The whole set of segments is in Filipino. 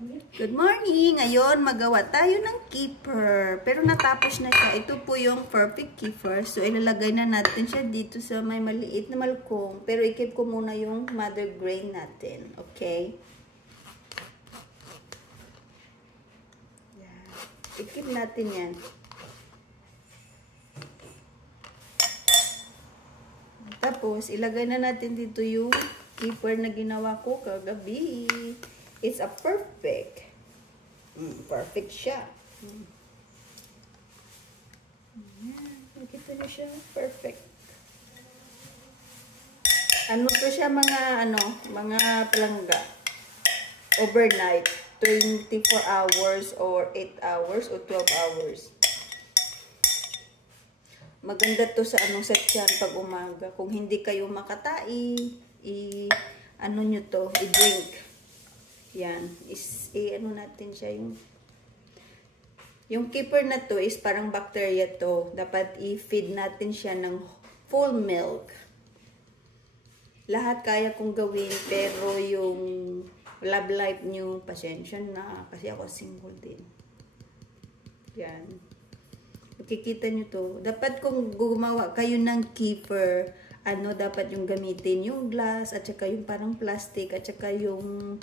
Good morning! Ngayon, magawa tayo ng kefir. Pero natapos na siya. Ito po yung perfect kefir. So, ilalagay na natin siya dito sa may maliit na malkong. Pero i-keep ko muna yung mother grain natin. Okay? Yan. I-keep natin yan. Tapos, ilagay na natin dito yung kefir na ginawa ko kagabi. It's a perfect. Perfect siya. Nakita niyo siya? Perfect. Ano to siya mga palangga. Overnight. 24 hours or 8 hours or 12 hours. Maganda to sa sa tiyan pag umaga. Kung hindi kayo makatai, nyo to, i-drink. Yan, natin siya yung kefir na to is parang bacteria to. Dapat i-feed natin siya ng full milk. Lahat kaya kong gawin, pero yung love life nyo, pasensya na, kasi ako single din. Yan. Makikita nyo to. Dapat kung gumawa kayo ng kefir, dapat yung gamitin yung glass, at saka yung parang plastic, at saka yung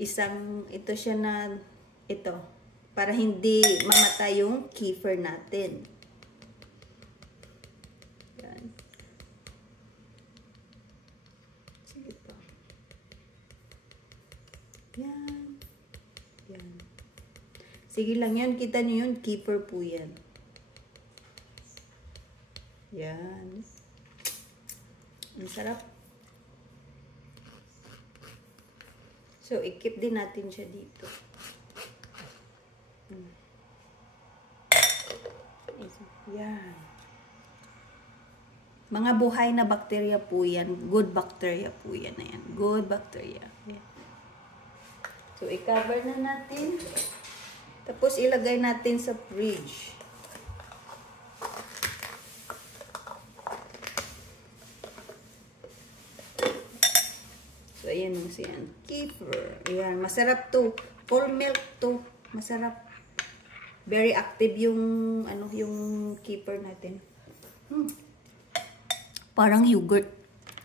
ito siya na, para hindi mamatay yung kefir natin. Yan. Sige pa. Yan. Yan. Sige lang yun. Kita niyo yun. Kefir po yan. Yan. Ang sarap. So, i-keep din natin siya dito. Yan. Mga buhay na bakterya po yan. Good bacteria po yan. Ayan. Good bacteria. Ayan. So, i-cover na natin. Tapos, ilagay natin sa fridge. So, ayan mo siyan. Kefir. Ayan. Masarap to. Full milk to. Masarap. Very active yung, yung kefir natin. Parang yogurt.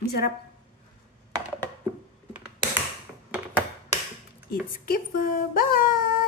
Masarap. It's kefir. Bye!